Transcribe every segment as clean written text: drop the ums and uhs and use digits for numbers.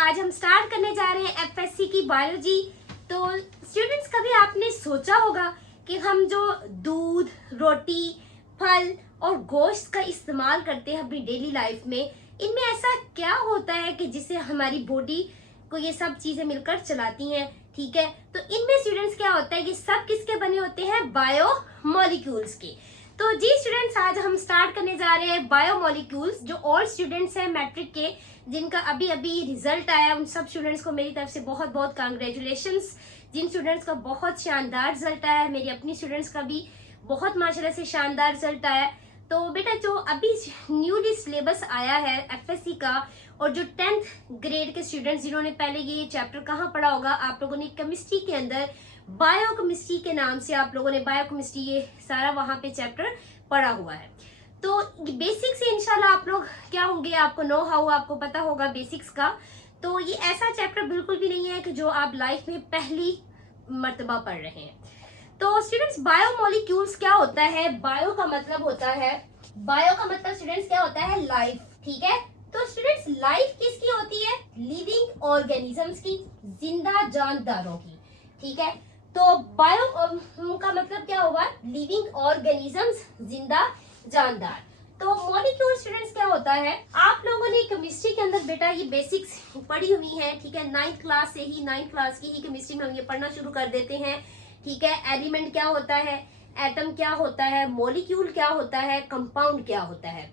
आज हम स्टार्ट करने जा रहे हैं एफएससी की बायोलॉजी। तो स्टूडेंट्स, कभी आपने सोचा होगा कि हम जो दूध, रोटी, फल और गोश्त का इस्तेमाल करते हैं अपनी डेली लाइफ में, इनमें ऐसा क्या होता है कि जिससे हमारी बॉडी को ये सब चीजें मिलकर चलाती हैं। ठीक है, तो इनमें स्टूडेंट्स क्या होता है कि सब किसके बने होते हैं? बायोमोलिक्यूल्स के। तो जी स्टूडेंट्स, आज हम स्टार्ट करने जा रहे हैं बायोमोलिक्यूल्स। जो ऑल स्टूडेंट्स हैं मैट्रिक के, जिनका अभी अभी रिजल्ट आया, उन सब स्टूडेंट्स को मेरी तरफ से बहुत बहुत कांग्रेचुलेशंस। जिन स्टूडेंट्स का बहुत शानदार रिजल्ट आया है, मेरी अपनी स्टूडेंट्स का भी बहुत माशाल्लाह से शानदार रिजल्ट आया। तो बेटा, जो अभी न्यूली सिलेबस आया है एफएससी का, और जो 10th ग्रेड के स्टूडेंट्स जिन्होंने पहले ये चैप्टर कहाँ पढ़ा होगा, आप लोगों ने केमिस्ट्री के अंदर बायोकेमिस्ट्री के नाम से आप लोगों ने बायोकेमिस्ट्री ये सारा वहां पे चैप्टर पढ़ा हुआ है। तो बेसिक से इंशाल्लाह आप लोग क्या होंगे, आपको नो हाउ आपको पता होगा बेसिक्स का। तो ये ऐसा चैप्टर बिल्कुल भी नहीं है कि जो आप लाइफ में पहली मर्तबा पढ़ रहे हैं। तो स्टूडेंट्स, बायोमोलिक्यूल्स क्या होता है? बायो का मतलब होता है, बायो का मतलब स्टूडेंट्स क्या होता है? लाइफ। ठीक है, तो स्टूडेंट्स लाइफ किसकी होती है? लिविंग ऑर्गेनिजम्स की, जिंदा जानदारों की। ठीक है, तो बायो का मतलब क्या होगा? लिविंग ऑर्गेनिजम्स, जिंदा जानदार। तो मॉलिक्यूल स्टूडेंट्स क्या होता है? आप लोगों ने केमिस्ट्री के अंदर बेटा ये बेसिक्स पढ़ी हुई है। ठीक है, 9th क्लास से ही, 9th क्लास की ही केमिस्ट्री में हम ये पढ़ना शुरू कर देते हैं। ठीक है, एलिमेंट क्या होता है, एटम क्या होता है, मॉलिक्यूल क्या होता है, कंपाउंड क्या होता है।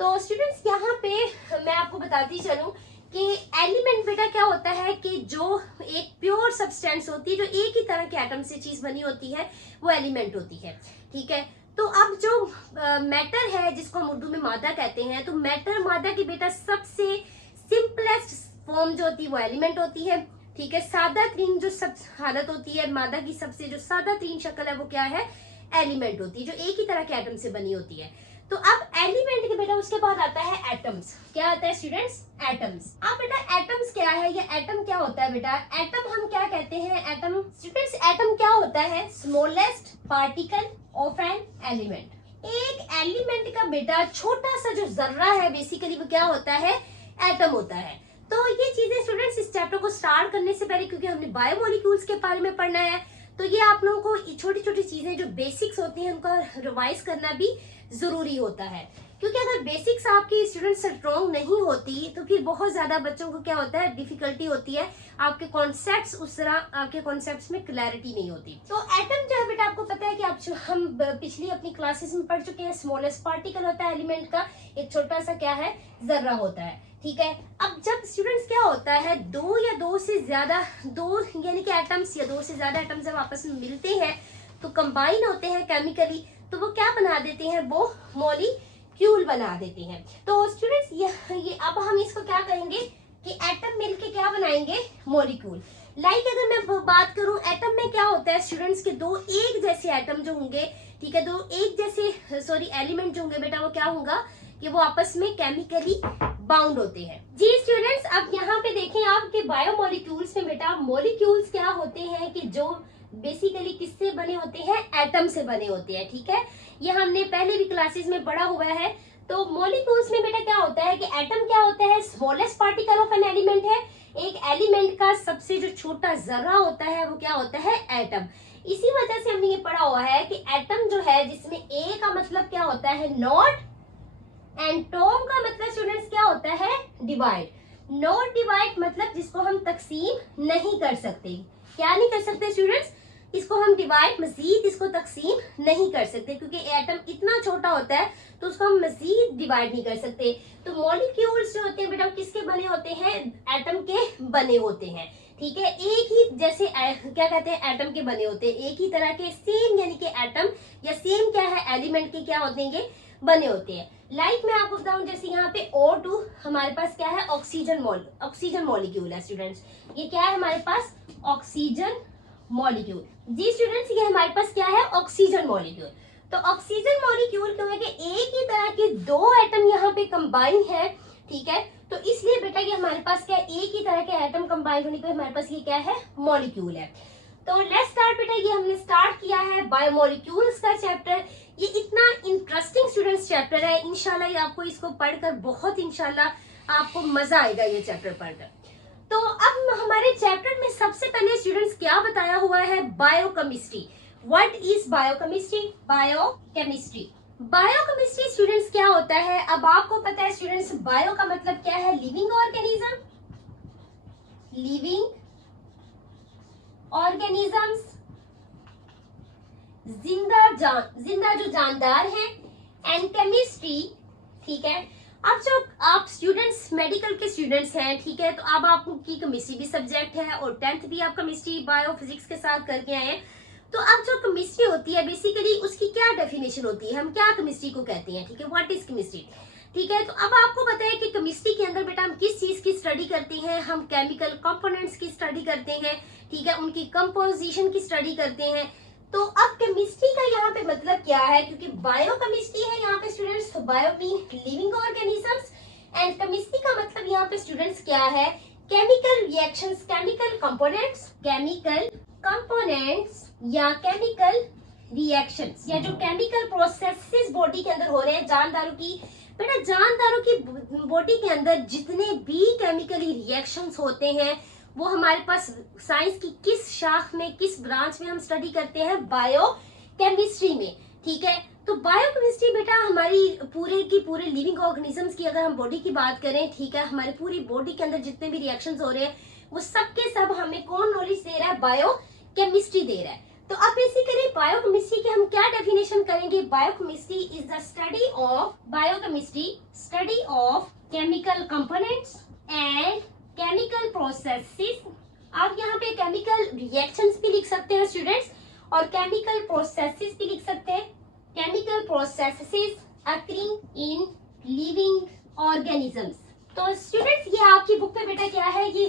तो स्टूडेंट्स यहाँ पे मैं आपको बताती चलूं कि एलिमेंट बेटा क्या होता है कि जो एक प्योर सब्सटेंस होती है, जो एक ही तरह के एटम से चीज बनी होती है, वो एलिमेंट होती है। ठीक है, तो अब जो मैटर है, जिसको हम उर्दू में मादा कहते हैं, तो मैटर मादा की बेटा सबसे सिंपलेस्ट फॉर्म जो होती है वो एलिमेंट होती है। ठीक है, सादा तरीन जो सब हालत होती है मादा की, सबसे जो सादा तरीन शक्ल है वो क्या है? एलिमेंट होती है, जो एक ही तरह के एटम से बनी होती है। तो अब एलिमेंट के बेटा उसके बाद आता है एटम्स। क्या आता है स्टूडेंट्स? एटम्स। अब बेटा एटम्स क्या है, ये एटम क्या होता है बेटा? एटम हम क्या कहते हैं? एटम स्टूडेंट्स, एटम क्या होता है? Smallest particle of an element. एक एलिमेंट का बेटा छोटा सा जो जर्रा है, बेसिकली वो क्या होता है? एटम होता है। तो ये चीजें स्टूडेंट्स इस चैप्टर को स्टार्ट करने से पहले, क्योंकि हमने बायोमोलिक्यूल्स के बारे में पढ़ना है, तो ये आप लोगों को छोटी छोटी चीजें जो बेसिक्स होती हैं उनका रिवाइज करना भी जरूरी होता है। क्योंकि अगर बेसिक्स आपकी स्टूडेंट स्ट्रॉन्ग नहीं होती तो फिर बहुत ज्यादा बच्चों को क्या होता है? डिफिकल्टी होती है, आपके कॉन्सेप्ट्स उस तरह, आपके कॉन्सेप्ट्स में क्लैरिटी नहीं होती। तो एटम जो है बेटा, आपको पता है कि आप हम पिछली अपनी क्लासेस में पढ़ चुके हैं। स्मॉलेस्ट पार्टिकल होता है एलिमेंट का, एक छोटा सा क्या है? जर्रा होता है। ठीक है, अब जब स्टूडेंट्स क्या होता है, दो या दो से ज्यादा, दो यानी कि एटम्स या दो से ज्यादा एटम्स जब आपस में मिलते हैं तो कंबाइन होते हैं केमिकली, तो वो क्या बना देते हैं? वो मॉलिक्यूल बना देते हैं। तो स्टूडेंट्स ये अब हम इसको क्या कहेंगे कि एटम मिलके क्या बनाएंगे? मॉलिक्यूल। लाइक अगर मैं बात करूं, एटम में क्या होता है स्टूडेंट्स के दो एक जैसे एटम जो होंगे, ठीक है, दो एक जैसे एलिमेंट जो होंगे बेटा, वो क्या होगा कि वो आपस में केमिकली बाउंड होते हैं। जी स्टूडेंट्स, अब यहाँ पे देखें आप कि बायोमोलिक्यूल्स में बेटा मॉलिक्यूल्स क्या होते हैं कि जो बेसिकली किससे बने होते हैं? एटम से बने होते हैं। ठीक है, ये हमने पहले भी क्लासेस में पढ़ा हुआ है। तो मॉलिक्यूल्स में बेटा क्या होता है कि एटम क्या होता है? Smallest particle of an element है। एक एलिमेंट का सबसे जो छोटा जर्रा होता है वो क्या होता है? एटम। इसी वजह से हमने ये पढ़ा हुआ है कि एटम जो है, जिसमें ए का मतलब क्या होता है? नॉट, एंड टॉम का मतलब स्टूडेंट्स क्या होता है? डिवाइड। नॉट डिवाइड मतलब जिसको हम तकसीम नहीं कर सकते। क्या नहीं कर सकते स्टूडेंट्स? इसको हम डिवाइड, मजीद इसको तकसीम नहीं कर सकते, क्योंकि एटम इतना छोटा होता है तो उसको हम मजीद डिवाइड नहीं कर सकते। तो मॉलिक्यूल्स जो होते हैं बेटा किसके बने होते हैं? एटम के बने होते हैं। ठीक है, एक ही जैसे क्या कहते हैं? एटम के बने होते हैं, एक ही तरह के सेम, यानी कि एटम या सेम क्या है? एलिमेंट के क्या होते हैं? बने होते हैं। लाइक मैं आपको बताऊं, जैसे यहाँ पे O2 हमारे पास क्या है? ऑक्सीजन मॉलिक्यूल है स्टूडेंट्स। ये क्या है हमारे पास? Oxygen molecule. जी स्टूडेंट्स, ये हमारे पास क्या है? Oxygen molecule. तो ऑक्सीजन मॉलिक्यूल क्यों है कि एक ही तरह के दो एटम यहाँ पे कंबाइन है। ठीक है, तो इसलिए बेटा ये हमारे पास क्या है? एक ही तरह के एटम कंबाइन होने पे हमारे पास ये क्या है? मॉलिक्यूल है। तो लेट्स स्टार्ट बेटा, ये हमने स्टार्ट किया है बायोमोलिक्यूल्स का चैप्टर। ये इतना इंटरेस्टिंग स्टूडेंट्स चैप्टर है, इंशाल्लाह ये आपको इसको पढ़कर बहुत इंशाल्लाह आपको मजा आएगा ये चैप्टर पढ़कर। तो अब हमारे चैप्टर में सबसे पहले स्टूडेंट्स क्या बताया हुआ है, biochemistry. What is biochemistry? Biochemistry, biochemistry students क्या होता है? अब आपको पता है स्टूडेंट्स, बायो का मतलब क्या है? लिविंग ऑर्गेनिज्म, लिविंग ऑर्गेनिजम्स, जिंदा जो जानदार हैं, एंड केमिस्ट्री, ठीक है। अब जो आप स्टूडेंट्स मेडिकल के स्टूडेंट्स हैं, ठीक है, तो अब आपकी केमिस्ट्री भी सब्जेक्ट है और 10th भी आप केमिस्ट्री बायो फिजिक्स के साथ करके आए हैं। तो अब जो केमिस्ट्री होती है बेसिकली उसकी क्या डेफिनेशन होती है, हम क्या केमिस्ट्री को कहते हैं, ठीक है, व्हाट इज केमिस्ट्री, ठीक है। तो अब आपको पता है कि केमिस्ट्री के अंदर बेटा हम किस चीज की स्टडी करते हैं, हम केमिकल कंपोनेंट्स की स्टडी करते हैं, ठीक है, उनकी कंपोजिशन की स्टडी करते हैं। तो अब केमिस्ट्री का यहाँ पे मतलब क्या है, क्योंकि बायोकेमिस्ट्री है यहाँ पे स्टूडेंट्स, तो bio mean living organisms, and chemistry का मतलब यहाँ पे स्टूडेंट्स क्या है, chemical reactions, chemical components, chemical components या केमिकल रिएक्शंस, या जो केमिकल प्रोसेसेस बॉडी के अंदर हो रहे हैं जानदारों की। बेटा जानदारों की बॉडी के अंदर जितने भी केमिकली रिएक्शंस होते हैं वो हमारे पास साइंस की किस शाख में, किस ब्रांच में हम स्टडी करते हैं, बायो केमिस्ट्री में, ठीक है। तो बायोकेमिस्ट्री बेटा हमारी पूरे की पूरे लिविंग ऑर्गेनिजम्स की अगर हम बॉडी की बात करें, ठीक है, हमारी पूरी बॉडी के अंदर जितने भी रिएक्शंस हो रहे हैं वो सबके सब हमें कौन नॉलेज दे रहा है, बायो केमिस्ट्री दे रहा है। तो अब बेसिकली बायोकेमिस्ट्री के हम क्या डेफिनेशन करेंगे, biochemistry is the study of, biochemistry study of chemical components and chemical processes. आप यहाँ पे केमिकल रिएक्शंस भी लिख सकते हैं स्टूडेंट्स, और केमिकल प्रोसेसेस भी लिख सकते हैं, chemical processes occurring in living organisms. तो स्टूडेंट्स ये आपकी बुक पे बेटा क्या है, ये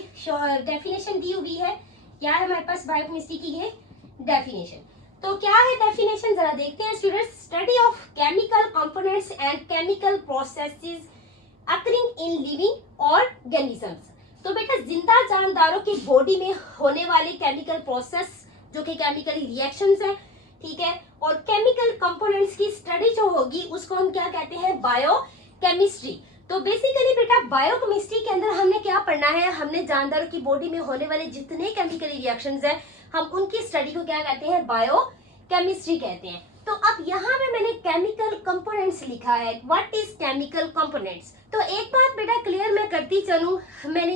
डेफिनेशन दी हुई है, क्या है हमारे पास बायोकेमिस्ट्री की ये डेफिनेशन। तो क्या है डेफिनेशन जरा देखते हैं students, study of chemical components and chemical processes occurring in living organisms. तो बेटा जिंदा जानदारों की बॉडी में होने वाले केमिकल प्रोसेस जो कि केमिकल रिएक्शंस हैं, ठीक है, और केमिकल कंपोनेंट्स की स्टडी जो होगी उसको हम क्या कहते हैं, बायोकेमिस्ट्री। तो बेसिकली बेटा बायोकेमिस्ट्री के अंदर हमने क्या पढ़ना है, हमने जानदारों की बॉडी में होने वाले जितने केमिकल रिएक्शंस हैं हम उनकी स्टडी को क्या कहते हैं, बायोकेमिस्ट्री कहते हैं। तो अब यहाँ पे मैंने केमिकल कंपोनेंट्स लिखा है, व्हाट इज केमिकल कंपोनेंट्स। तो एक बात बेटा क्लियर मैं करती चलूं, मैंने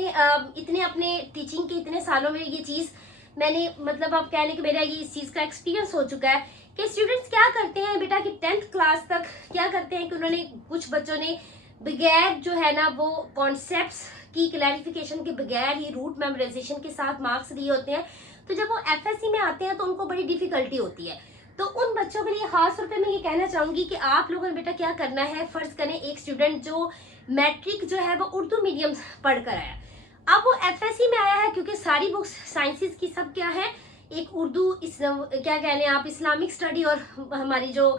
इतने अपने टीचिंग के इतने सालों में ये चीज मैंने मतलब अब कहने कि मेरा ये इस चीज का एक्सपीरियंस हो चुका है कि स्टूडेंट्स क्या करते हैं बेटा कि 10th क्लास तक क्या करते हैं कि उन्होंने, कुछ बच्चों ने बगैर जो है ना वो कॉन्सेप्ट्स की क्लैरिफिकेशन के बगैर ही रूट मेमोराइजेशन के साथ मार्क्स दिए होते हैं। तो जब वो एफएससी में आते हैं तो उनको बड़ी डिफिकल्टी होती है। तो उन बच्चों के लिए खास तौर पे मैं ये कहना चाहूंगी कि आप लोगों ने बेटा क्या करना है, फर्ज करें एक स्टूडेंट जो मैट्रिक जो है वो उर्दू मीडियम पढ़ कर आया, अब वो एफएससी में आया है क्योंकि सारी बुक्स साइंसेस की सब क्या है, एक उर्दू क्या कह लें आप, इस्लामिक स्टडी और हमारी जो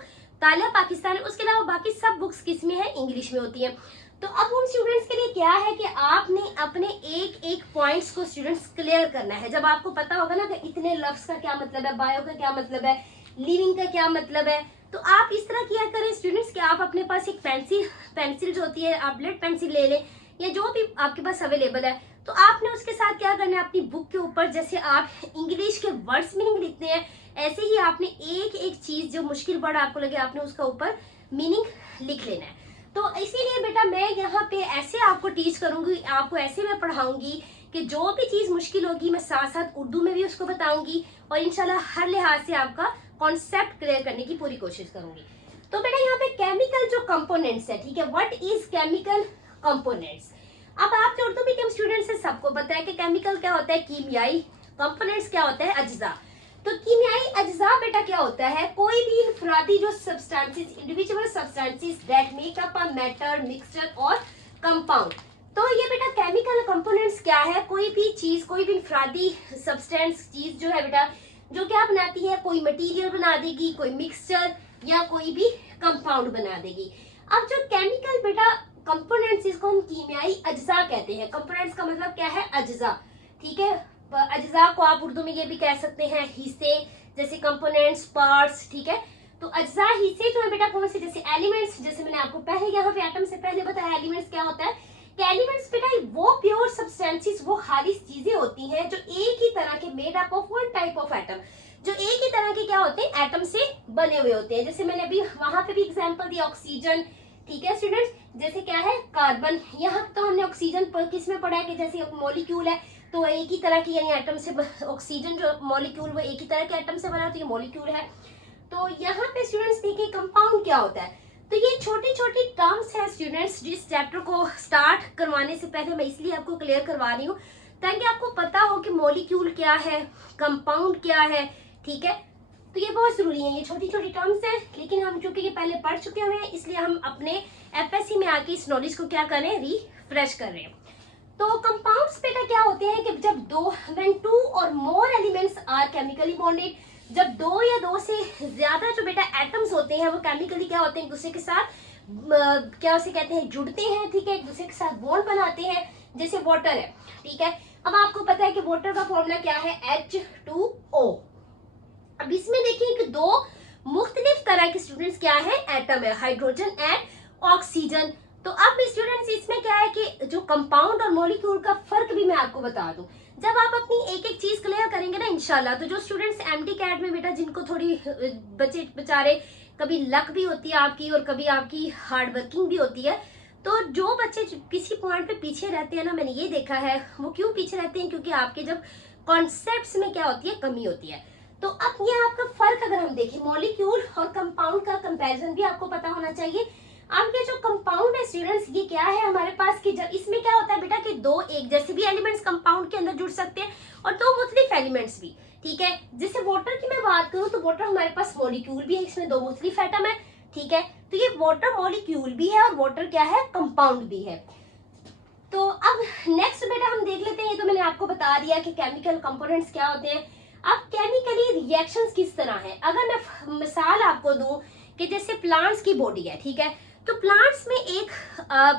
तालिया पाकिस्तान है, उसके अलावा बाकी सब बुक्स किस में है, इंग्लिश में होती है। तो अब उन स्टूडेंट्स के लिए क्या है कि आपने अपने एक एक पॉइंट्स को स्टूडेंट्स क्लियर करना है। जब आपको पता होगा ना कि इतने लफ्ज का क्या मतलब है, बायो का क्या मतलब है, लिविंग का क्या मतलब है, तो आप इस तरह किया करें स्टूडेंट्स कि आप अपने पास एक पेंसिल जो होती है आप ब्लेड पेंसिल ले लें या जो भी आपके पास अवेलेबल है। तो आपने उसके साथ क्या करना है, अपनी बुक के ऊपर जैसे आप इंग्लिश के वर्ड्स मीनिंग लिखते हैं ऐसे ही आपने एक एक चीज जो मुश्किल वर्ड आपको लगे आपने उसका ऊपर मीनिंग लिख लेना है। तो इसीलिए बेटा मैं यहाँ पे ऐसे आपको टीच करूंगी, आपको ऐसे मैं पढ़ाऊंगी कि जो भी चीज मुश्किल होगी मैं साथ साथ उर्दू में भी उसको बताऊंगी और इंशाल्लाह हर लिहाज से आपका कॉन्सेप्ट क्लियर करने की पूरी कोशिश करूंगी। तो बेटा यहाँ पे केमिकल जो कंपोनेंट्स है, ठीक है, व्हाट इज केमिकल कंपोनेंट्स। अब आप जो उर्दू मीडियम स्टूडेंट्स है सबको पता है कि केमिकल क्या होता है, कीमियाई, कंपोनेंट्स क्या होता है, अज्जा। तो कीमियाई अज्जा बेटा क्या होता है, कोई भी इनफरादी जो substances, individual substances that make up a matter, mixture और कंपाउंड। तो ये बेटा केमिकल कंपोनेंट्स क्या है, कोई भी चीज, कोई भी इनफरादी सब्सटेंस चीज जो है बेटा जो क्या बनाती है, कोई मटेरियल बना देगी, कोई मिक्सचर या कोई भी कंपाउंड बना देगी। अब जो केमिकल बेटा कंपोनेंट्स इसको हम कीमियाई अज्जा कहते हैं। कंपोनेंट्स का मतलब क्या है, अज्जा, ठीक है। अज्जा को आप उर्दू में ये भी कह सकते हैं हिस्से, जैसे कंपोनेंट्स, पार्ट्स, ठीक है। तो अज्जा हिस्से जो है बेटा कौन से, जैसे एलिमेंट्स, जैसे मैंने आपको पहले यहाँ पे एटम से पहले बताया एलिमेंट्स क्या होता है एलिमेंट्स बेटा वो प्योर सब्सटेंसेस, वो खाली चीजें होती हैं जो एक ही तरह के, made up of one type of atom, जो एक ही तरह के क्या होते हैं, एटम से बने हुए होते हैं। जैसे मैंने अभी वहां पे भी एग्जांपल दिया, ऑक्सीजन, ठीक है स्टूडेंट्स, जैसे क्या है कार्बन। यहाँ तो हमने ऑक्सीजन पर किस में पढ़ा है कि जैसे मॉलिक्यूल है तो एक ही तरह की, यानी एटम से, ऑक्सीजन जो मॉलिक्यूल वो एक ही तरह के एटम से बना, तो ये मॉलिक्यूल है। तो यहाँ पे स्टूडेंट्स देखिए कंपाउंड क्या होता है। तो ये छोटी छोटी टर्म्स हैं स्टूडेंट्स, जिस चैप्टर को स्टार्ट करवाने से पहले मैं इसलिए आपको क्लियर करवा रही हूँ ताकि आपको पता हो कि मॉलिक्यूल क्या है, कंपाउंड क्या है, ठीक है। तो ये बहुत जरूरी है, ये छोटी छोटी टर्म्स हैं, लेकिन हम चूंकि ये पहले पढ़ चुके हुए हैं इसलिए हम अपने एफएससी में आके इस नॉलेज को क्या कर रहे हैं, रिफ्रेश कर रहे हैं। तो कंपाउंड्स बेटा क्या होते हैं कि जब when two or more elements are chemically bonded, जब दो या दो से ज्यादा जो बेटा एटम्स होते हैं वो केमिकली क्या होते हैं, एक दूसरे के साथ क्या उसे कहते हैं, जुड़ते हैं, ठीक है, एक दूसरे के साथ बॉन्ड बनाते हैं। जैसे वाटर है, ठीक है, अब आपको पता है कि वाटर का फॉर्मूला क्या है, H2O। अब इसमें देखिए कि दो मुख्तलिफ तरह के स्टूडेंट्स क्या है, एटम है, हाइड्रोजन एंड ऑक्सीजन। तो अब स्टूडेंट्स इसमें क्या है कि जो कंपाउंड और मॉलिक्यूल का फर्क भी मैं आपको बता दूं। जब आप अपनी एक एक चीज क्लियर करेंगे ना इंशाल्लाह, तो जो स्टूडेंट्स एमडी कैट में बेटा जिनको थोड़ी बच्चे बेचारे कभी लक भी होती है आपकी और कभी आपकी हार्ड वर्किंग भी होती है, तो जो बच्चे किसी पॉइंट पे पीछे रहते हैं ना, मैंने ये देखा है, वो क्यों पीछे रहते हैं, क्योंकि आपके जब कॉन्सेप्ट्स में क्या होती है, कमी होती है। तो अब ये आपका फर्क अगर हम देखें, मॉलिक्यूल और कंपाउंड का कंपैरिजन भी आपको पता होना चाहिए। अब ये जो कंपाउंड है स्टूडेंट्स, ये क्या है हमारे पास कि जब इसमें क्या होता है बेटा कि दो एक जैसे भी एलिमेंट्स कंपाउंड के अंदर जुड़ सकते हैं और दो मुख्तलिफ एलिमेंट्स भी, ठीक है। जैसे वाटर की मैं बात करूं तो वाटर हमारे पास मॉलिक्यूल भी है, इसमें दो मुख्तलिफ एटम है, ठीक है। तो ये वाटर मॉलिक्यूल भी है और वाटर क्या है, कंपाउंड भी है। तो अब नेक्स्ट बेटा हम देख लेते हैं, ये तो मैंने आपको बता दिया कि केमिकल कंपोनेंट्स क्या होते हैं। अब केमिकली रिएक्शंस किस तरह है, अगर मैं मिसाल आपको दूं कि जैसे प्लांट्स की बॉडी है, ठीक है, तो प्लांट्स में एक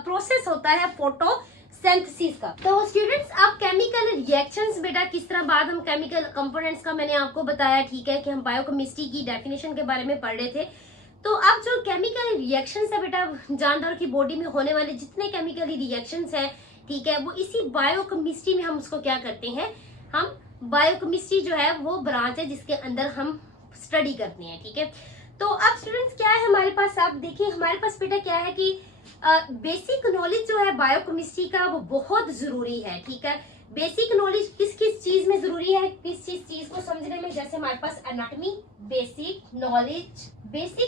प्रोसेस होता है फोटोसिंथेसिस का। तो स्टूडेंट्स अब केमिकल रिएक्शंस बेटा किस तरह, बाद हम केमिकल कंपोनेंट्स का मैंने आपको बताया, ठीक है, कि हम बायोकेमिस्ट्री की डेफिनेशन के बारे में पढ़ रहे थे। तो अब जो केमिकल रिएक्शंस है बेटा, जानदार की बॉडी में होने वाले जितने केमिकल रिएक्शंस हैं, ठीक है, वो इसी बायोकेमिस्ट्री में हम उसको क्या करते हैं, हम बायोकेमिस्ट्री जो है वो ब्रांच है जिसके अंदर हम स्टडी करते हैं, ठीक है। तो अब स्टूडेंट्स क्या है हमारे पास, आप देखिए हमारे पास बेटा क्या है कि बेसिक नॉलेज जो है बायोकेमिस्ट्री का वो बहुत जरूरी है, ठीक है। बेसिक नॉलेज किस किस चीज में जरूरी है, किस चीज को समझने में, जैसे हमारे पास anatomy, basic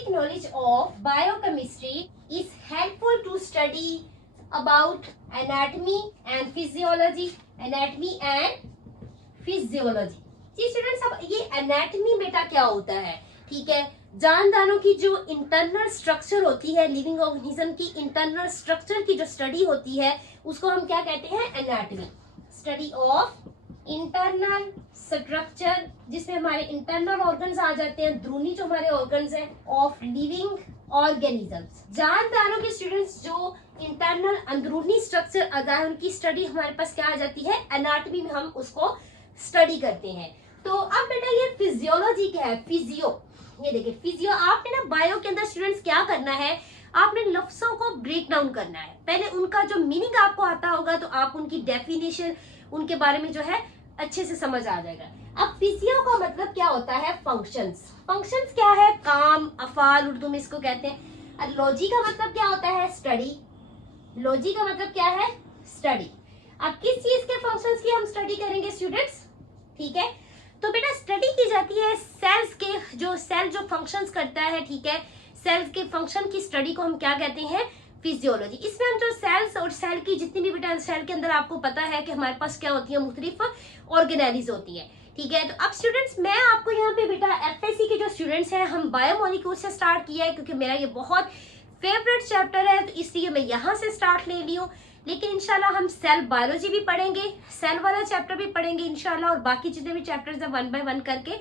knowledge of biochemistry is helpful to study about anatomy and physiology, anatomy and physiology. जी स्टूडेंट्स, अब ये एनाटॉमी बेटा क्या होता है, ठीक है, जानदारों की जो इंटरनल स्ट्रक्चर होती है, लिविंग ऑर्गेनिज्म की इंटरनल स्ट्रक्चर की जो स्टडी होती है उसको हम क्या कहते हैं, anatomy, study of internal structure, जिसमें हमारे इंटरनल ऑर्गन्स आ जाते हैं, अंदरूनी जो हमारे ऑर्गन्स हैं, ऑफ लिविंग ऑर्गेनिजम्स। जानदारों के स्टूडेंट्स जो इंटरनल अंदरूनी स्ट्रक्चर अदा है उनकी स्टडी हमारे पास क्या आ जाती है, एनाटॉमी में हम उसको स्टडी करते हैं। तो अब बेटा ये फिजियोलॉजी क्या है, फिजियो, ये देखिए फिजियो, आपने ना बायो के अंदर स्टूडेंट्स क्या करना है, आपने लफ्जों को ब्रेक डाउन करना है, पहले उनका जो मीनिंग आपको आता होगा तो आप उनकी डेफिनेशन, उनके बारे में जो है अच्छे से समझ आ जाएगा। अब फिजियो का मतलब क्या होता है, फंक्शंस। फंक्शंस क्या है, काम, अफाल उर्दू में इसको कहते हैं। लॉजी का मतलब क्या होता है, स्टडी, लॉजी का मतलब क्या है, स्टडी। अब किस चीज के फंक्शंस की हम स्टडी करेंगे स्टूडेंट्स, ठीक है। तो बेटा स्टडी की जाती है सेल्स के, जो सेल जो फंक्शंस करता है, ठीक है, सेल्स के फंक्शन की स्टडी को हम क्या कहते हैं, फिजियोलॉजी। इसमें हम जो सेल्स और सेल की जितनी भी बेटा, सेल के अंदर आपको पता है कि हमारे पास क्या होती है, मुख्तलिफ ऑर्गेनेलिज होती है, ठीक है। तो अब स्टूडेंट्स मैं आपको यहाँ पे बेटा एफएससी के जो स्टूडेंट्स हैं, हम बायोमोलिक्यूल से स्टार्ट किया है क्योंकि मेरा ये बहुत फेवरेट चैप्टर है, तो इसलिए मैं यहाँ से स्टार्ट ले ली हूँ। लेकिन इंशाल्लाह हम सेल बायोलॉजी भी पढ़ेंगे, सेल वाला चैप्टर भी पढ़ेंगे इंशाल्लाह, और बाकी जितने भी चैप्टर्स हैं 1 बाय 1 करके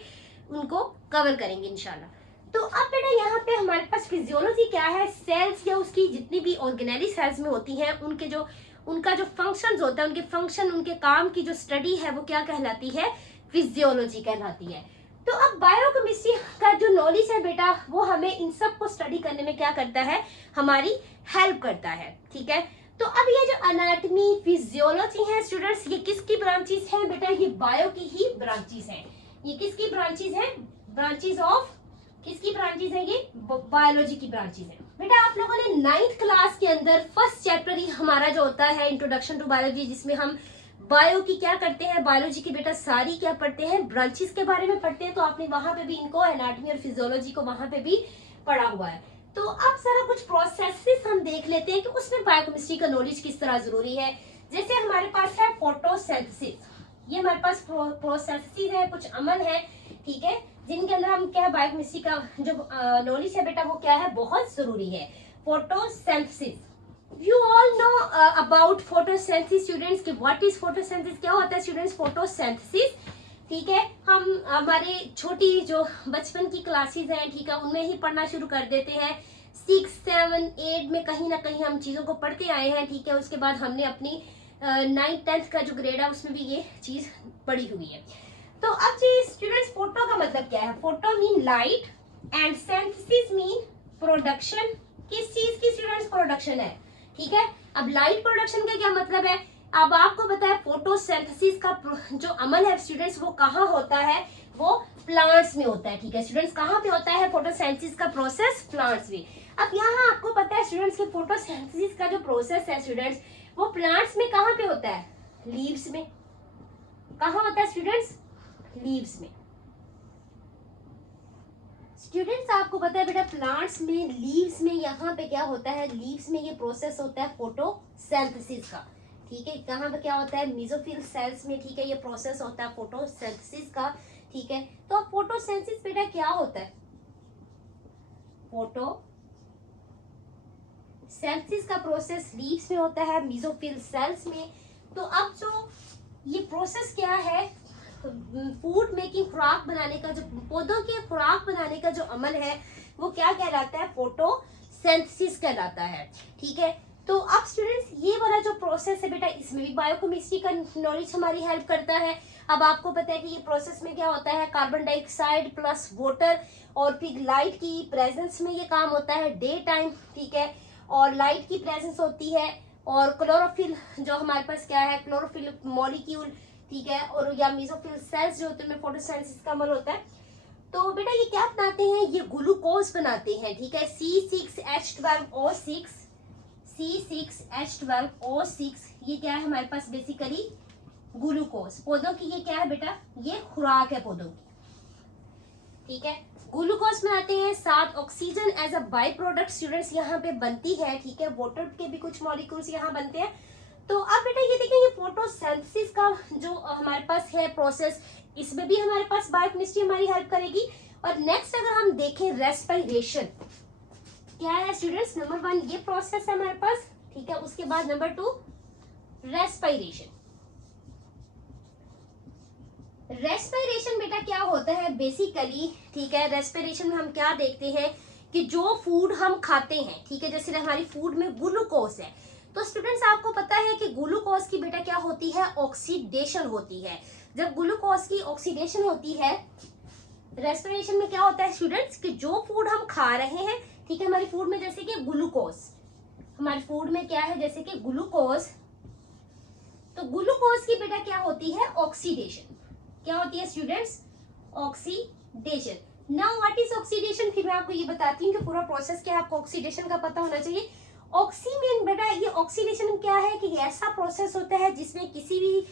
उनको कवर करेंगे इंशाल्लाह। तो अब बेटा यहाँ पे हमारे पास फिजियोलॉजी क्या है, सेल्स या उसकी जितनी भी ऑर्गेनेली सेल्स में होती हैं उनके जो, उनका जो फंक्शंस होता है, उनके फंक्शन, उनके काम की जो स्टडी है वो क्या कहलाती है, फिजियोलॉजी कहलाती है। तो अब बायोकेमिस्ट्री का जो नॉलेज है बेटा वो हमें इन सब को स्टडी करने में क्या करता है, हमारी हेल्प करता है, ठीक है। तो अब ये जो एनाटॉमी फिजियोलॉजी है स्टूडेंट्स, ये किसकी ब्रांचेस हैं बेटा? ये बायो की ही ब्रांचेस हैं। ये किसकी ब्रांचेस हैं? ब्रांचेस ऑफ, किसकी ब्रांचेस है? ये बायोलॉजी की ब्रांचेस है। बेटा आप लोगों ने 9th क्लास के अंदर फर्स्ट चैप्टर ही हमारा जो होता है इंट्रोडक्शन टू बायोलॉजी, जिसमें हम बायो की क्या करते हैं, बायोलॉजी की बेटा सारी क्या पढ़ते हैं, ब्रांचेस के बारे में पढ़ते हैं। तो आपने वहां पे भी इनको एनाटॉमी और फिजियोलॉजी को वहां पे भी पढ़ा हुआ है। तो अब सारा कुछ प्रोसेसेस हम देख लेते हैं कि उसमें बायोकेमिस्ट्री का नॉलेज किस तरह जरूरी है। जैसे हमारे पास है फोटोसिंथेसिस, ये हमारे पास प्रोसेसेस है, कुछ अमल है, ठीक है, जिनके अंदर हम क्या है बायोकेमिस्ट्री का जो नॉलेज है बेटा वो क्या है, बहुत जरूरी है। Photosynthesis, you all know about photosynthesis students, कि व्हाट इज फोटोसिंथेसिस, क्या होता है स्टूडेंट्स फोटोसिंथेसिस, ठीक है। हम हमारे छोटी जो बचपन की क्लासेस हैं, ठीक है, उनमें ही पढ़ना शुरू कर देते हैं। 6, 7, 8 में कहीं ना कहीं हम चीजों को पढ़ते आए हैं, ठीक है। उसके बाद हमने अपनी 9th 10th का जो ग्रेड है उसमें भी ये चीज पढ़ी हुई है। तो अब जी स्टूडेंट्स फोटो का मतलब क्या है? Photo mean light and synthesis mean production. किस चीज की स्टूडेंट्स? प्रोडक्शन है, ठीक है। अब लाइट प्रोडक्शन का क्या मतलब है? अब आपको पता है फोटोसिंथेसिस का जो अमल है स्टूडेंट्स वो कहाँ होता है? वो प्लांट्स में होता है, ठीक है। स्टूडेंट्स कहाँ पे होता है फोटोसिंथेसिस का प्रोसेस? प्लांट्स में। अब यहाँ आपको पता है स्टूडेंट्स कि फोटोसिंथेसिस का जो प्रोसेस है स्टूडेंट्स वो प्लांट्स में कहाँ पे होता है? लीव्स में। कहाँ होता है स्टूडेंट्स? लीव्स में। स्टूडेंट्स आपको पता है बेटा प्लांट्स में, लीव्स में, यहाँ पे क्या होता है? लीव्स में ये प्रोसेस होता है फोटोसिंथेसिस का, ठीक है। कहाँ पे क्या होता है? मेसोफिल सेल्स में, ठीक है, ये प्रोसेस होता है फोटोसिंथेसिस का, ठीक है। तो अब फोटोसिंथेसिस बेटा क्या होता है? फोटोसिंथेसिस का प्रोसेस लीव्स में होता है, मेसोफिल सेल्स में। तो अब जो ये प्रोसेस क्या है? फूड मेकिंग, खुराक बनाने का, जो पौधों के खुराक बनाने का जो अमल है वो क्या कहलाता है? फोटोसिंथेसिस कहलाता है, ठीक है। तो अब स्टूडेंट्स ये वाला जो प्रोसेस है बेटा इसमें भी बायोकेमिस्ट्री का नॉलेज हमारी हेल्प करता है। अब आपको पता है कि ये प्रोसेस में क्या होता है? कार्बन डाइऑक्साइड प्लस वाटर और फिर लाइट की प्रेजेंस में ये काम होता है डे टाइम, ठीक है। और लाइट की प्रेजेंस होती है और क्लोरोफिल जो हमारे पास क्या है? क्लोरोफिल मॉलिक्यूल, ठीक है, और या मेसोफिल सेल्स जो होते हैं फोटोसिंथेसिस का अमल होता है। तो बेटा ये क्या बनाते हैं? ये ग्लूकोज बनाते हैं, ठीक है। C6H12O6, C6H12O6 ये क्या है हमारे पास? Basically glucose. पौधों की ये क्या है बेटा? ये खुराक है पौधों की, ठीक है। ग्लूकोज बनाते हैं, साथ oxygen as a by product students यहाँ पे बनती है, ठीक है। वाटर के भी कुछ मॉलिक्यूल्स यहाँ बनते हैं। तो अब बेटा ये देखिए ये फोटोसिंथेसिस का जो हमारे पास है प्रोसेस, इसमें भी हमारे पास बायोकेमिस्ट्री हमारी हेल्प करेगी। और नेक्स्ट अगर हम देखें रेस्पिरेशन, क्या है स्टूडेंट्स? नंबर 1 ये प्रोसेस है हमारे पास, ठीक है। उसके बाद नंबर 2 रेस्पिरेशन। रेस्पिरेशन बेटा क्या होता है बेसिकली, ठीक है। रेस्पिरेशन में हम क्या देखते हैं कि जो फूड हम खाते हैं, ठीक है, जैसे हमारी फूड में ग्लूकोज है, तो स्टूडेंट्स आपको पता है कि ग्लूकोज की बेटा क्या होती है? ऑक्सीडेशन होती है। जब ग्लूकोज की ऑक्सीडेशन होती है रेस्पिरेशन में क्या होता है स्टूडेंट्स कि जो फूड हम खा रहे हैं, ठीक है, हमारी फूड में जैसे कि ग्लूकोज, हमारे फूड में क्या है? जैसे कि ग्लूकोज, तो ग्लूकोज की बेटा क्या होती है? ऑक्सीडेशन। क्या होती है students? Oxidation. Now what is oxidation? फिर मैं आपको ये बताती हूँ कि पूरा प्रोसेस क्या है, आपको ऑक्सीडेशन का पता होना चाहिए। ऑक्सीमीन बेटा ये ऑक्सीडेशन क्या है कि ऐसा प्रोसेस होता है जिसमें किसी भी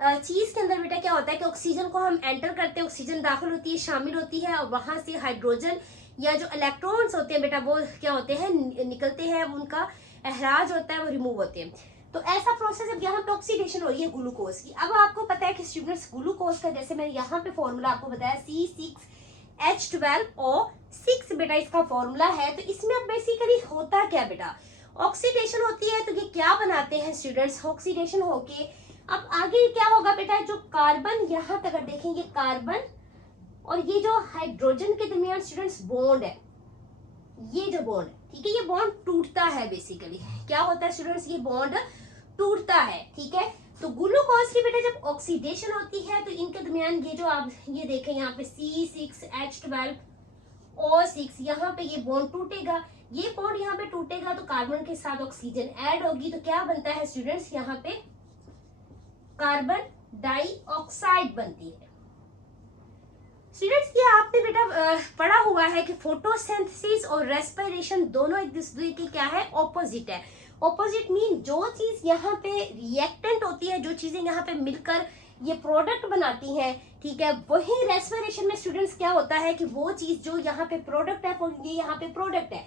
चीज के अंदर बेटा क्या होता है कि ऑक्सीजन को हम एंटर करते हैं, ऑक्सीजन दाखिल होती है, शामिल होती है, और वहां से हाइड्रोजन या जो इलेक्ट्रॉन्स होते हैं बेटा वो क्या होते हैं? निकलते हैं, उनका अहराज होता है, वो रिमूव होते हैं। तो ऐसा प्रोसेस अब यहाँ पे ऑक्सीडेशन हो रही है ग्लूकोज की। अब आपको पता है कि स्टूडेंट्स ग्लूकोज का जैसे मैंने यहाँ पे फॉर्मूला आपको बताया C6H12O6 बेटा इसका फॉर्मूला है। तो इसमें अब बेसिकली होता क्या बेटा? ऑक्सीडेशन होती है। तो ये क्या बनाते हैं स्टूडेंट्स? ऑक्सीडेशन होके अब आगे क्या होगा बेटा? जो कार्बन यहाँ तक अगर देखेंगे, कार्बन और ये जो हाइड्रोजन के दरमियान स्टूडेंट्स बॉन्ड है, ये जो बॉन्ड है, ठीक है, ये बॉन्ड टूटता है। बेसिकली क्या होता है स्टूडेंट्स? ये बॉन्ड टूटता है, ठीक है। तो ग्लूकोज की बेटा जब ऑक्सीडेशन होती है तो इनके दरमियान ये जो आप ये देखें यहाँ पे C6H12O6 यहाँ पे ये बॉन्ड टूटेगा। ये बॉन्ड यहाँ पे टूटेगा तो कार्बन के साथ ऑक्सीजन ऐड होगी, तो क्या बनता है स्टूडेंट्स, यहाँ पे कार्बन डाइऑक्साइड बनती है। स्टूडेंट्स ये आपने बेटा पढ़ा हुआ है कि फोटोसिंथेसिस और रेस्पिरेशन दोनों एक दूसरे के क्या है, ऑपोजिट है। ऑपोजिट मीन जो चीज यहाँ पे रिएक्टेंट होती है, जो चीजें यहाँ पे मिलकर ये प्रोडक्ट बनाती हैं, ठीक है, वही रेस्पिरेशन में स्टूडेंट्स क्या होता है कि वो चीज जो यहाँ पे प्रोडक्ट है वो ये यहाँ पे प्रोडक्ट है,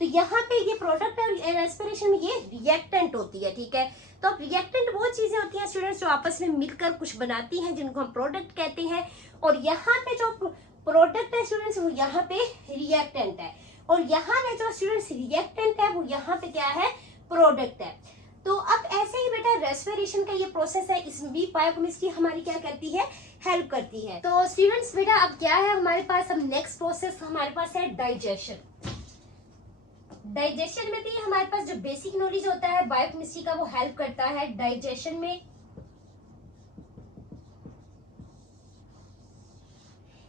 तो यहाँ पे ये प्रोडक्ट है, रेस्पिरेशन में ये रिएक्टेंट होती है, ठीक है। तो अब रिएक्टेंट वो चीजें होती हैं स्टूडेंट्स जो आपस में मिलकर कुछ बनाती हैं, जिनको हम प्रोडक्ट कहते हैं, और यहाँ पे जो प्रोडक्ट है स्टूडेंट्स वो यहाँ पे रिएक्टेंट है, और यहाँ पे जो स्टूडेंट्स रिएक्टेंट है वो यहाँ पे क्या है, प्रोडक्ट है। तो अब ऐसे ही बेटा रेस्पिरेशन का ये प्रोसेस है, इसमें भी बायोकेमिस्ट्री हमारी क्या करती है, हेल्प करती है। तो स्टूडेंट्स बेटा अब क्या है हमारे पास, अब नेक्स्ट प्रोसेस हमारे पास है डाइजेशन। डाइजेशन में भी हमारे पास जो बेसिक नॉलेज होता है बायोकेमिस्ट्री का वो हेल्प करता है डाइजेशन में।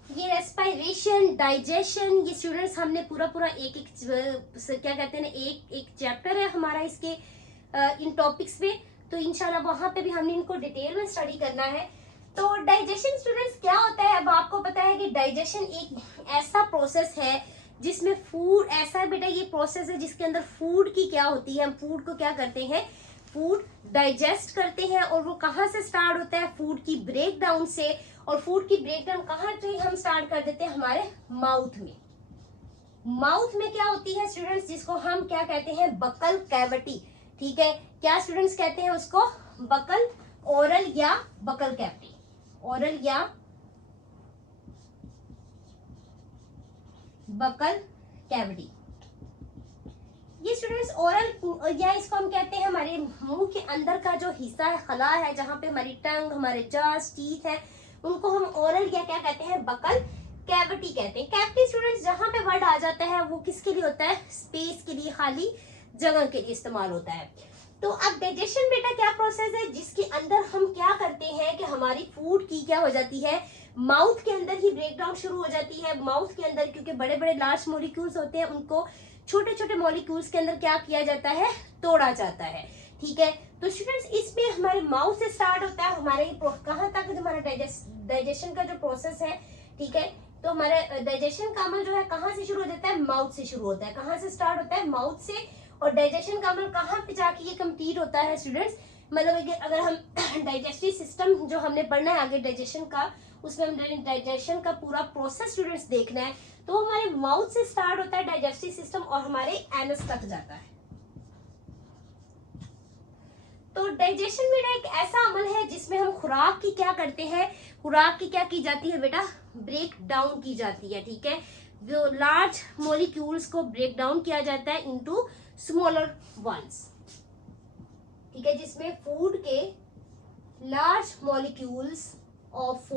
ये रेस्पिरेशन, डाइजेशन, ये स्टूडेंट्स हमने पूरा एक क्या कहते हैं ना, एक चैप्टर है हमारा इसके इन टॉपिक्स में, तो इंशाल्लाह वहां पे भी हमने इनको डिटेल में स्टडी करना है। तो डाइजेशन स्टूडेंट्स क्या होता है, अब आपको पता है कि डाइजेशन एक ऐसा प्रोसेस है जिसमें फूड, ऐसा बेटा ये प्रोसेस है जिसके अंदर फूड की क्या होती है, हम फूड को क्या करते हैं, फूड डाइजेस्ट करते हैं, और वो कहाँ से स्टार्ट होता है, फूड की ब्रेक डाउन से, और फूड की ब्रेक डाउन कहाँ से हम स्टार्ट कर देते हैं, हमारे माउथ में। माउथ में क्या होती है स्टूडेंट्स, जिसको हम क्या कहते हैं, बकल कैविटी, ठीक है, क्या स्टूडेंट्स कहते हैं उसको, बकल, ओरल या बकल कैविटी, ओरल या बकल कैविटी। ये स्टूडेंट्स ओरल या इसको हम कहते हैं हमारे मुंह के अंदर का जो हिस्सा है, खला है, जहाँ पे हमारी टंग, हमारे जॉस, टीथ है, उनको हम ओरल या क्या कहते हैं, बकल कैविटी कहते हैं। कैविटी स्टूडेंट्स जहाँ पे वर्ड आ जाता है वो किसके लिए होता है, स्पेस के लिए, खाली जगह के लिए इस्तेमाल होता है। तो अब डाइजेशन बेटा क्या प्रोसेस है जिसके अंदर हम क्या करते हैं कि हमारी फूड की क्या हो जाती है, माउथ के अंदर ही ब्रेकडाउन शुरू हो जाती है। माउथ के अंदर क्योंकि बड़े बड़े लार्ज मॉलिक्यूल्स होते हैं, उनको छोटे छोटे मॉलिक्यूल्स के अंदर क्या किया जाता है, तोड़ा जाता है, ठीक है। तो स्टूडेंट्स इसमें हमारे माउथ से स्टार्ट होता है, हमारे कहाँ तक हमारा डाइजेशन का जो प्रोसेस है, ठीक है। तो हमारा डाइजेशन का अमल जो है कहाँ से शुरू हो जाता है, माउथ से शुरू होता है। कहाँ से स्टार्ट होता है, माउथ से, और डाइजेशन का अमल कहाँ पे जाके ये कंप्लीट होता है स्टूडेंट्स, मतलब अगर हम डाइजेस्टिव सिस्टम जो हमने पढ़ना है आगे डाइजेशन का, उसमें हम डाइजेशन का पूरा प्रोसेस स्टूडेंट्स देखना है, तो हमारे माउथ से स्टार्ट होता है डाइजेस्टिव सिस्टम और हमारे एनस तक जाता है। तो डाइजेशन बेटा एक ऐसा अमल है जिसमें हम खुराक की क्या करते हैं, खुराक की क्या की जाती है बेटा, ब्रेक डाउन की जाती है, ठीक है। जो लार्ज मॉलिक्यूल्स को ब्रेक डाउन किया जाता है इनटू स्मॉलर वंस, ठीक है, जिसमें फूड के large molecules of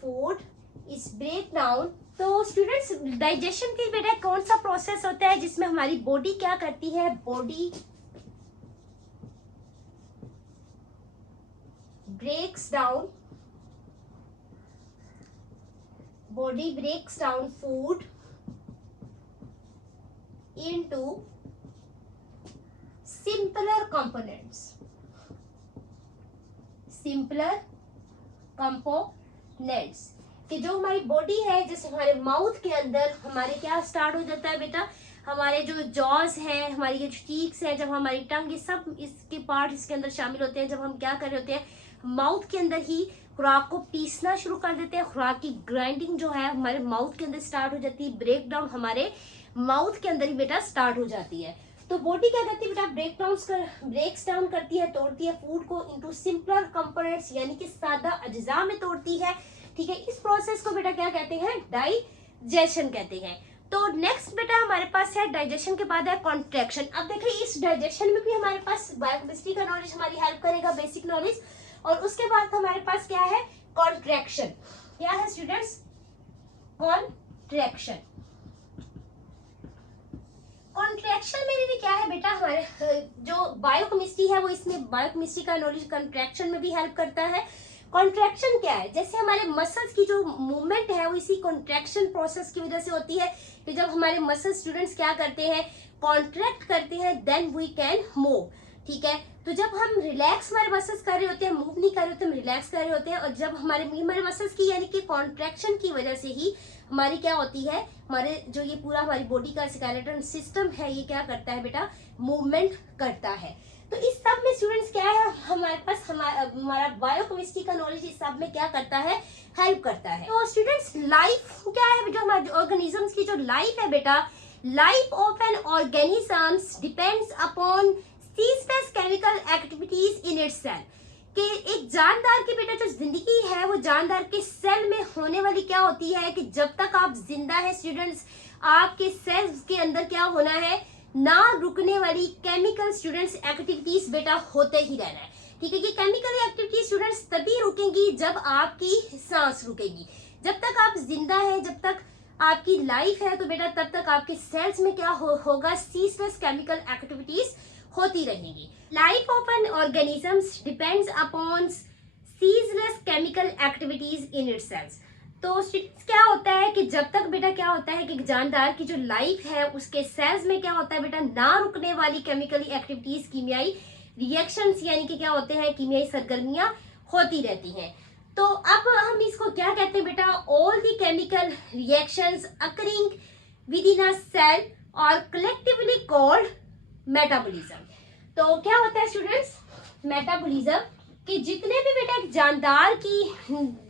food is break down. तो स्टूडेंट्स डाइजेशन की बेटा कौन सा प्रोसेस होता है जिसमें हमारी बॉडी क्या करती है, body breaks down food into simpler components कि जो हमारी बॉडी है, जैसे हमारे माउथ के अंदर हमारे क्या स्टार्ट हो जाता है बेटा, हमारे जो जॉज है, हमारी ये चीक्स है, जब हमारी टंग, ये सब इसके पार्ट इसके अंदर शामिल होते हैं। जब हम क्या कर रहे होते हैं, माउथ के अंदर ही खुराक को पीसना शुरू कर देते हैं। खुराक की ग्राइंडिंग जो है हमारे माउथ के अंदर स्टार्ट हो जाती है, ब्रेक डाउन हमारे माउथ के अंदर ही बेटा स्टार्ट हो जाती है। तो बॉडी क्या करती है बेटा, ब्रेक्स डाउन करती है, तोड़ती है फूड को इनटू सिंपलर कंपोनेंट्स, यानी कि सादा अज्जा में तोड़ती है, ठीक है। इस प्रोसेस को बेटा क्या कहते हैं, डाइजेशन कहते हैं। तो नेक्स्ट बेटा हमारे पास है डाइजेशन के बाद है कॉन्ट्रैक्शन। अब देखिए इस डाइजेशन में भी हमारे पास बायोकेमिस्ट्री का नॉलेज हमारी हेल्प करेगा, बेसिक नॉलेज, और उसके बाद हमारे पास क्या है, कॉन्ट्रैक्शन। क्या है स्टूडेंट्स, कॉन्ट्रैक्शन। कॉन्ट्रैक्शन में भी क्या है बेटा, हमारे जो बायोकेमिस्ट्री है वो इसमें बायोकेमिस्ट्री का नॉलेज कॉन्ट्रैक्शन में भी हेल्प करता है। कॉन्ट्रैक्शन क्या है? जैसे हमारे मसल्स की जो मूवमेंट है वो इसी कॉन्ट्रैक्शन प्रोसेस की वजह से होती है कि जब हमारे मसल स्टूडेंट्स क्या करते हैं, कॉन्ट्रैक्ट करते हैं, देन वी कैन मूव। ठीक है, तो जब हम रिलैक्स हमारे मसल्स कर रहे होते हैं, मूव नहीं कर रहे होते, हम रिलैक्स कर रहे होते हैं, और जब हमारे मसल्स की यानी कि कॉन्ट्रैक्शन की वजह से ही हमारी क्या होती है, हमारे जो ये पूरा हमारी बॉडी का स्केलेटन सिस्टम है ये क्या करता है बेटा, मूवमेंट करता है। तो इस सब में स्टूडेंट्स क्या है, हमारे पास हमारा बायोकेमिस्ट्री का नॉलेज इस सब में क्या करता है, हेल्प करता है। तो स्टूडेंट्स लाइफ क्या है, जो हमारे ऑर्गेनिजम्स की जो लाइफ है बेटा, life of an organisms depends upon ceaseless chemical activities in its cell। कि एक जानदार की बेटा जो जिंदगी है वो जानदार के सेल में होने वाली क्या होती है कि जब तक आप जिंदा है स्टूडेंट्स, आपके सेल्स के अंदर क्या होना है, ना रुकने वाली केमिकल स्टूडेंट्स एक्टिविटीज बेटा होते ही रहना है। ठीक है, कि केमिकल एक्टिविटीज स्टूडेंट्स तभी रुकेंगी जब आपकी सांस रुकेगी। जब तक आप जिंदा है, जब तक आपकी लाइफ है, तो बेटा तब तक आपके सेल्स में क्या होगा, सीसलेस केमिकल एक्टिविटीज होती रहेंगी। Life of an organisms depends upon ceaseless chemical activities in its cells. तो स्टूडेंट्स क्या होता है कि जब तक बेटा क्या होता है कि जानदार की जो लाइफ है उसके सेल्स में क्या होता है बेटा, ना रुकने वाली केमिकली एक्टिविटीज, कीमियाई रिएक्शंस यानी कि क्या होते हैं, कीमियाई सरगर्मियां होती रहती हैं। तो अब हम इसको क्या कहते हैं बेटा, all the chemical reactions occurring within a cell are collectively called metabolism. तो क्या होता है स्टूडेंट्स, मेटाबॉलिज्म कि जितने भी बेटा एक जानदार की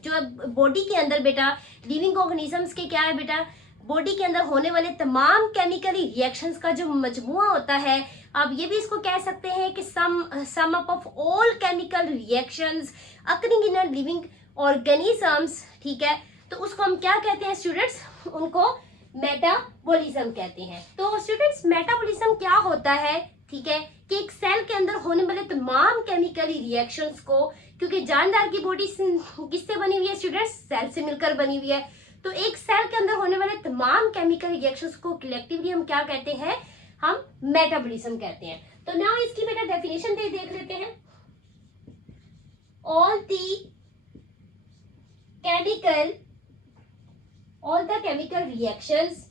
जो बॉडी के अंदर बेटा, लिविंग ऑर्गेनिजम्स के क्या है बेटा, बॉडी के अंदर होने वाले तमाम केमिकली रिएक्शंस का जो मजमुआ होता है, आप ये भी इसको कह सकते हैं कि sum up of all chemical reactions occurring in a living organisms. ठीक है, तो उसको हम क्या कहते हैं स्टूडेंट्स, उनको मेटाबॉलिज्म कहते हैं। तो स्टूडेंट्स मेटाबॉलिज्म क्या होता है, ठीक है, कि एक सेल के अंदर होने वाले तमाम केमिकली रिएक्शंस को, क्योंकि जानदार की बॉडी किससे बनी हुई है स्टूडेंट्स, सेल से मिलकर बनी हुई है, तो एक सेल के अंदर होने वाले तमाम केमिकल रिएक्शंस को कलेक्टिवली हम क्या कहते हैं, हम मेटाबॉलिज्म कहते हैं। तो नाउ इसकी बेटा डेफिनेशन देख लेते हैं। ऑल द केमिकल रिएक्शंस,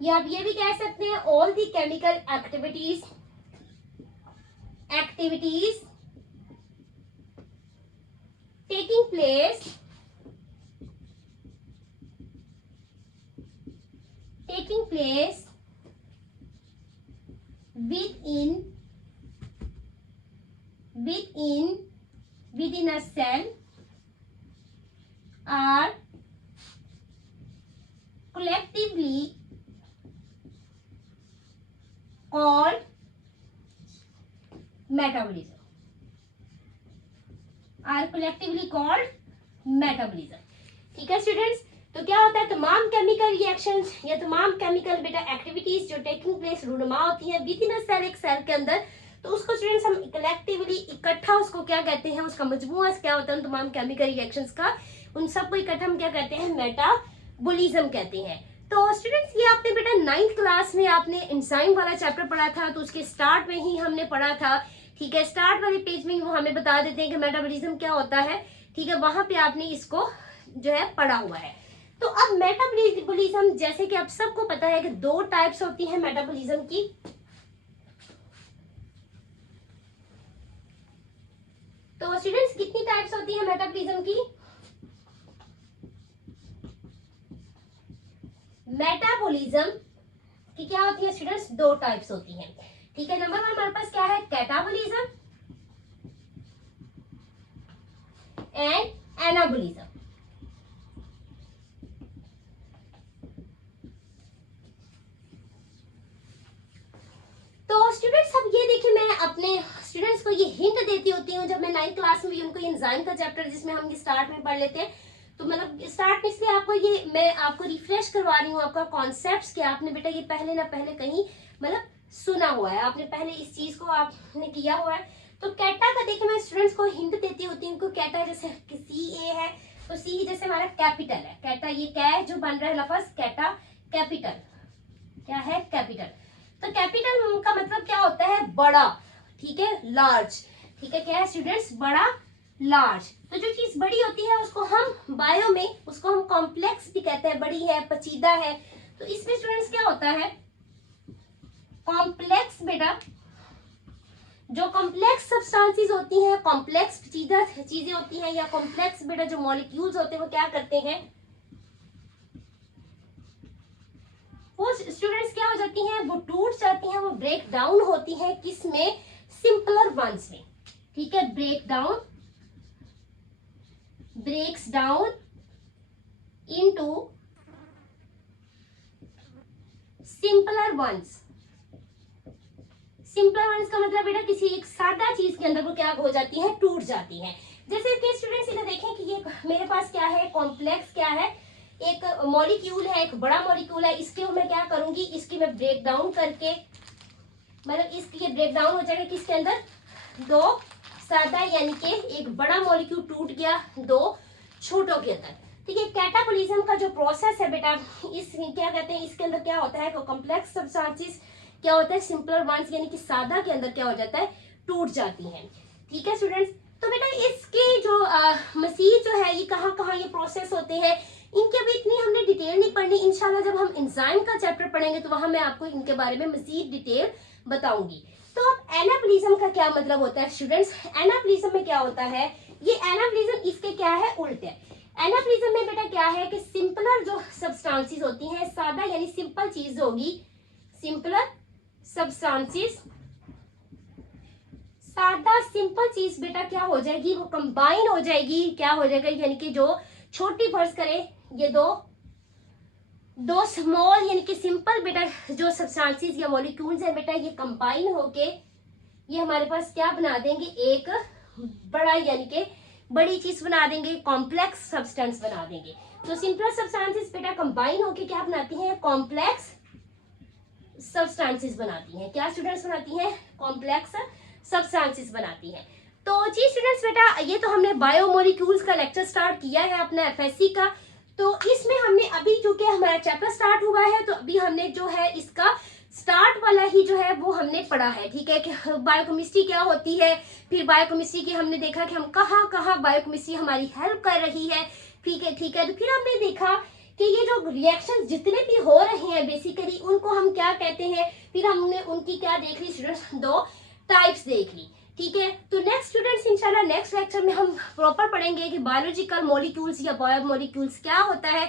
या आप ये भी कह सकते हैं all the chemical activities taking place within a cell are collectively called metabolism। ठीक है स्टूडेंट्स, तो क्या होता है, तमाम केमिकल रिएक्शंस या तमाम केमिकल बेटा एक्टिविटीज जो टेकिंग प्लेस रूनुमा होती है विद इन अ सेल, एक सेल के अंदर, तो उसको स्टूडेंट्स हम कलेक्टिवली इकट्ठा उसको क्या कहते हैं, उसका मजमूआ क्या होता है उन तमाम केमिकल रिएक्शंस का, उन सबको इकट्ठा हम क्या कहते हैं, मेटाबॉलिज्म कहते हैं। तो स्टूडेंट्स ये आपने बेटा 9th क्लास में आपने एंजाइम वाला चैप्टर पढ़ा था, तो उसके स्टार्ट में ही हमने पढ़ा था। ठीक है, स्टार्ट वाले पेज में वो हमें बता देते हैं कि मेटाबॉलिज्म क्या होता है। ठीक है, वहां पे आपने इसको जो है पढ़ा हुआ है। तो अब मेटाबॉलिज्म, जैसे कि आप सबको पता है कि 2 टाइप्स होती है मेटाबॉलिज्म की। तो स्टूडेंट्स कितनी टाइप्स होती है मेटाबॉलिज्म की? मेटाबॉलिज्म की क्या होती है स्टूडेंट्स, 2 टाइप्स होती हैं। ठीक है, नंबर 1 हमारे पास क्या है, कैटाबॉलिज्म एंड एनाबॉलिज्म। तो स्टूडेंट्स अब ये देखिए, मैं अपने स्टूडेंट्स को ये हिंट देती होती हूँ जब मैं 9th क्लास में भी उनको एंजाइम का चैप्टर जिसमें हम स्टार्ट में पढ़ लेते हैं, तो मतलब स्टार्ट में इसलिए आपको ये मैं आपको रिफ्रेश करवा रही हूँ आपका कॉन्सेप्ट्स क्या आपने बेटा ये पहले ना पहले कहीं मतलब सुना हुआ है, आपने पहले इस चीज को आपने किया हुआ है। तो कैटा का देखिए मैं स्टूडेंट्स को हिंट देती होती हूँ, कैटा जैसे CA है तो C जैसे हमारा कैपिटल है, कैटा ये क्या जो बन रहा है लफ्ज कैटा, कैपिटल क्या है, कैपिटल। तो कैपिटल का मतलब क्या होता है, बड़ा, ठीक है, लार्ज। ठीक है, क्या है स्टूडेंट्स, बड़ा लार्ज। तो जो चीज बड़ी होती है उसको हम बायो में उसको हम कॉम्प्लेक्स भी कहते हैं, बड़ी है, पेचीदा है। तो इसमें स्टूडेंट्स क्या होता है, कॉम्प्लेक्स बेटा, जो कॉम्प्लेक्स सब्सटेंसेस होती हैं, कॉम्प्लेक्स पेचीदा चीजें होती हैं, या कॉम्प्लेक्स बेटा जो मॉलिक्यूल्स होते हैं वो क्या करते हैं, वो स्टूडेंट्स क्या हो जाती हैं, वो टूट जाती हैं, वो ब्रेक डाउन होती हैं, किसमें, सिंपलर वंस में। ठीक है, break down, breaks down into simpler ones. Simpler ones का मतलब बेटा किसी एक सादा चीज के अंदर वो क्या हो जाती है, टूट जाती है। जैसे कि स्टूडेंट्स इधर देखें कि ये मेरे पास क्या है, कॉम्प्लेक्स क्या है, एक मॉलिक्यूल है, एक बड़ा मॉलिक्यूल है, इसके मैं क्या करूंगी, इसकी मैं ब्रेक डाउन करके, मतलब इसकी ब्रेक डाउन हो जाएगा किसके अंदर, दो सादा, यानी कि एक बड़ा मॉलिक्यूल टूट गया दो छोटों के अंदर। ठीक है, कैटाबोलिज्म का जो प्रोसेस है बेटा, इस क्या कहते हैं, इसके अंदर क्या होता है, कॉम्प्लेक्स सब्सटेंसेस क्या होता है, सिंपलर वंस यानी कि सादा के अंदर क्या हो जाता है, टूट जाती हैं। ठीक है स्टूडेंट्स, तो बेटा इसके जो मसीह जो है ये कहाँ कहाँ ये प्रोसेस होते हैं, इनके अभी इतनी हमने डिटेल नहीं पढ़नी। इंशाल्लाह जब हम एंजाइम का चैप्टर पढ़ेंगे तो वहां मैं आपको इनके बारे में मजीद डिटेल बताऊंगी। तो अब एनाबॉलिज्म का क्या मतलब होता है स्टूडेंट्स, एनाबॉलिज्म में क्या होता है, ये एनाबॉलिज्म इसके क्या है, उल्टे। एनाबॉलिज्म में बेटा क्या है कि सिंपलर जो सब्सटेंसेस होती हैं, सादा यानी सिंपल चीज होगी, सिंपलर सब्सटेंसेस, सादा सिंपल चीज बेटा क्या हो जाएगी, वो कंबाइन हो जाएगी, क्या हो जाएगा, यानी कि जो छोटी फर्ज करें ये दो स्मॉल यानी कि सिंपल बेटा जो सब्सटेंसेस या मॉलिक्यूल्स है बेटा, ये कंबाइन होके ये हमारे पास क्या बना देंगे, एक बड़ा यानी कि बड़ी चीज बना देंगे, कॉम्प्लेक्स सब्सटेंस बना देंगे। तो सिंपल सब्सटेंसेस बेटा कंबाइन होके क्या बनाती हैं, कॉम्प्लेक्स सब्सटेंसेस बनाती हैं। क्या स्टूडेंट्स बनाती हैं, कॉम्प्लेक्स सब्सटेंसेस बनाती हैं। तो जी स्टूडेंट्स बेटा ये तो हमने बायोमोलिक्यूल्स का लेक्चर स्टार्ट किया है अपना एफएससी का। तो इसमें हमने अभी चूंकि हमारा चैप्टर स्टार्ट हुआ है तो अभी हमने जो है इसका स्टार्ट वाला ही जो है वो हमने पढ़ा है। ठीक है, कि बायोकेमिस्ट्री क्या होती है, फिर बायोकेमिस्ट्री की हमने देखा कि हम कहाँ कहाँ बायोकेमिस्ट्री हमारी हेल्प कर रही है। ठीक है, तो फिर हमने देखा कि ये जो रिएक्शन जितने भी हो रहे हैं बेसिकली उनको हम क्या कहते हैं, फिर हमने उनकी क्या देख ली स्टूडेंट्स, दो टाइप्स देख ली। ठीक है, तो नेक्स्ट स्टूडेंट्स इंशाल्लाह नेक्स्ट लेक्चर में हम प्रॉपर पढ़ेंगे कि बायोलॉजिकल मॉलिक्यूल्स या बायोमोलिक्यूल्स क्या होता है।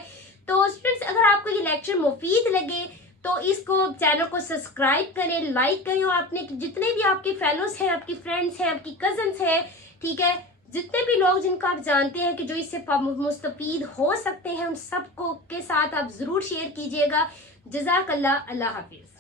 तो स्टूडेंट्स अगर आपको ये लेक्चर मुफीद लगे तो इसको चैनल को सब्सक्राइब करें, लाइक करें, और अपने जितने भी आपके फेलोज हैं, आपकी फ्रेंड्स हैं, आपकी कजन्स हैं, ठीक है, जितने भी लोग जिनको आप जानते हैं कि जो इससे मुस्तफीद हो सकते हैं, उन सबको के साथ आप जरूर शेयर कीजिएगा। जज़ाकल्लाह, अल्लाह हाफिज।